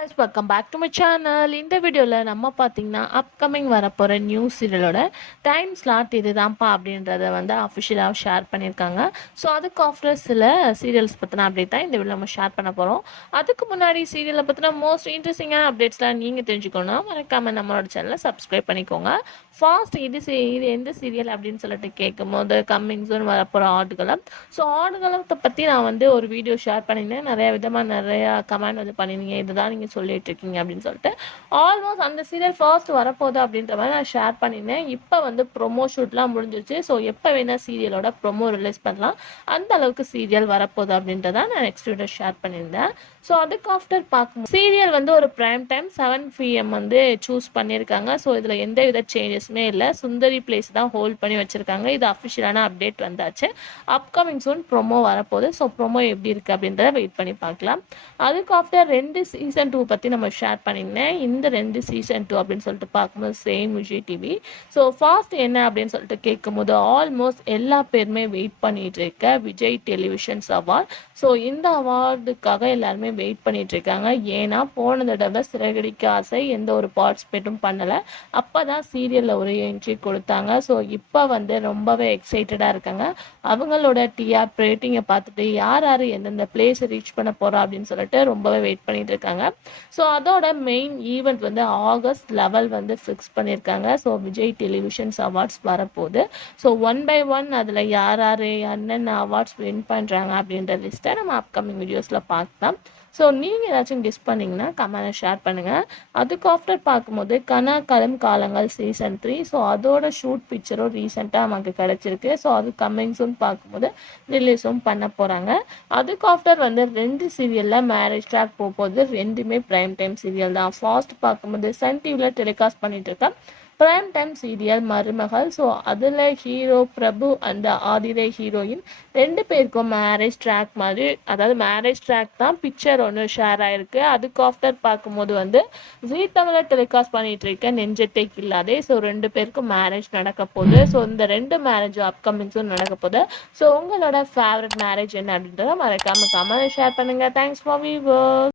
guys, welcome back to my channel. இந்த வீடியோவில் நம்ம பார்த்தீங்கன்னா அப்கமிங் வரப்போகிற நியூ சீரியலோட டைம் ஸ்லாட் இதுதான்ப்பா அப்படின்றத வந்து அஃபிஷியலாக ஷேர் பண்ணியிருக்காங்க. ஸோ அதுக்கு ஆஃப்டர் சில சீரியல்ஸ் பற்றின அப்டேட் தான் இந்த வீடியோ நம்ம ஷேர் பண்ண போகிறோம். அதுக்கு முன்னாடி சீரியலை பற்றின மோஸ்ட் இன்ட்ரெஸ்டிங்கான அப்டேட்ஸ்லாம் நீங்கள் தெரிஞ்சுக்கணும்னா மறக்காமல் நம்மளோட சேனலை சப்ஸ்கிரைப் பண்ணிக்கோங்க. ஃபாஸ்ட் இது எந்த சீரியல் அப்படின்னு சொல்லிட்டு கேட்கும் போது கம்மிங் சூன் வரப்போகிற ஆடுகளம். ஸோ ஆடுகளத்தை பற்றி நான் வந்து ஒரு வீடியோ ஷேர் பண்ணியிருந்தேன். நிறையா கமெண்ட் வந்து பண்ணியிருந்தீங்க, இதுதான் நீங்கள் சொல்லிட்டு இருக்கீங்க அப்படின்னு சொல்லிட்டு. ஆல்மோஸ்ட் அந்த சீரியல் ஃபர்ஸ்ட் வரப்போகுது அப்படின்ற மாதிரி நான் ஷேர் பண்ணியிருந்தேன். இப்போ வந்து ப்ரொமோ ஷூட்லாம் முடிஞ்சிருச்சு. ஸோ எப்போ வேணால் சீரியலோட ப்ரொமோ ரிலீஸ் பண்ணலாம், அந்த அளவுக்கு சீரியல் வரப்போகுது அப்படின்றத நான் நெக்ஸ்ட் வீடியோ ஷேர் பண்ணியிருந்தேன். ஸோ அதுக்கு ஆஃப்டர் பார்க்கும் சீரியல் வந்து ஒரு ப்ரைம் டைம் 7 PM வந்து சூஸ் பண்ணியிருக்காங்க. ஸோ இதில் எந்த வித சேஞ்சஸுமே இல்லை. சுந்தரி பிளேஸ் தான் ஹோல்ட் பண்ணி வச்சுருக்காங்க. இது அஃபிஷியலான அப்டேட் வந்தாச்சு. அப்கமிங் சூன் ப்ரொமோ வரப்போகுது. ஸோ ப்ரொமோ எப்படி இருக்குது அப்படின்றத வெயிட் பண்ணி பார்க்கலாம். அதுக்கு ஆஃப்டர் 2 சீசன் 2 பற்றி நம்ம ஷேர் பண்ணியிருந்தேன். இந்த 2 சீசன் 2 அப்படின்னு சொல்லிட்டு பார்க்கும்போது same Vijay TV. So fast என்ன அப்படின்னு சொல்லிட்டு கேட்கும்போது ஆல்மோஸ்ட் எல்லா பேருமே வெயிட் பண்ணிட்டு இருக்க விஜய் டெலிவிஷன்ஸ் அவார்ட். ஸோ இந்த அவார்டுக்காக எல்லாருமே வெயிட் பண்ணிட்டு இருக்காங்க. ஏன்னா போன தடவை சிறகடிக்க ஆசை எந்த ஒரு பார்ட்டிசிபேட்டும் பண்ணலை. அப்போ தான் சீரியலில் ஒரு என்ட்ரி கொடுத்தாங்க. ஸோ இப்போ வந்து ரொம்பவே எக்ஸைட்டடாக இருக்காங்க. அவங்களோட டிஆர் ரேட்டிங்கை பார்த்துட்டு யார் எந்தெந்த பிளேஸை ரீச் பண்ண போகிறா அப்படின்னு சொல்லிட்டு ரொம்பவே வெயிட் பண்ணிட்டு இருக்காங்க. ஸோ அதோட மெயின் ஈவெண்ட் வந்து August 11 வந்து ஃபிக்ஸ் பண்ணியிருக்காங்க. ஸோ விஜய் டெலிவிஷன்ஸ் அவார்ட்ஸ் வரப்போகுது. ஸோ 1 by 1 அதில் யார் என்னென்ன அவார்ட்ஸ் வின் பண்ணுறாங்க அப்படின்ற லிஸ்ட்டை நம்ம அப்கமிங் வீடியோஸில் பார்க்கலாம். ஸோ நீங்கள் ஏதாச்சும் கெஸ் பண்ணிங்கன்னா கமெண்ட்டை ஷேர் பண்ணுங்கள். அதுக்கு ஆஃப்டர் பார்க்கும்போது கனாக்களம் காலங்கள் சீசன் 3. ஸோ அதோட ஷூட் பிக்சரும் ரீசெண்டாக நமக்கு கிடச்சிருக்கு. ஸோ அது கம்மிங் சூன் பார்க்கும்போது ரிலீஸும் பண்ண போகிறாங்க. அதுக்கு ஆஃப்டர் வந்து 2 சீரியலில் மேரேஜ் ட்ராக் போகும்போது 2மே ப்ரைம் டைம் சீரியல் தான். ஃபாஸ்ட் பார்க்கும்போது சன் டிவியில் டெலிகாஸ்ட் பண்ணிட்டு இருக்கேன் ப்ரைம் டைம் சீரியல் மருமகள். ஸோ அதில் ஹீரோ பிரபு அந்த ஆதிரை ஹீரோயின் 2 பேருக்கும் மேரேஜ் ட்ராக் மாதிரி, அதாவது மேரேஜ் ட்ராக் தான் பிக்சர் ஒன்று ஷேர் ஆகிருக்கு. அதுக்கு ஆஃப்டர் பார்க்கும்போது வந்து ஜீ தமிழை டெலிகாஸ்ட் பண்ணிட்டு இருக்க நெஞ்சத்தை கில்லாதே. ஸோ 2 பேருக்கும் மேரேஜ் நடக்க போகுது. ஸோ இந்த 2 மேரேஜும் அப்கமிங்ஸும் நடக்க போகுது. ஸோ உங்களோட ஃபேவரட் மேரேஜ் என்ன அப்படின்றத மறக்காம கமெண்ட் ஷேர் பண்ணுங்கள். Thanks for viewers.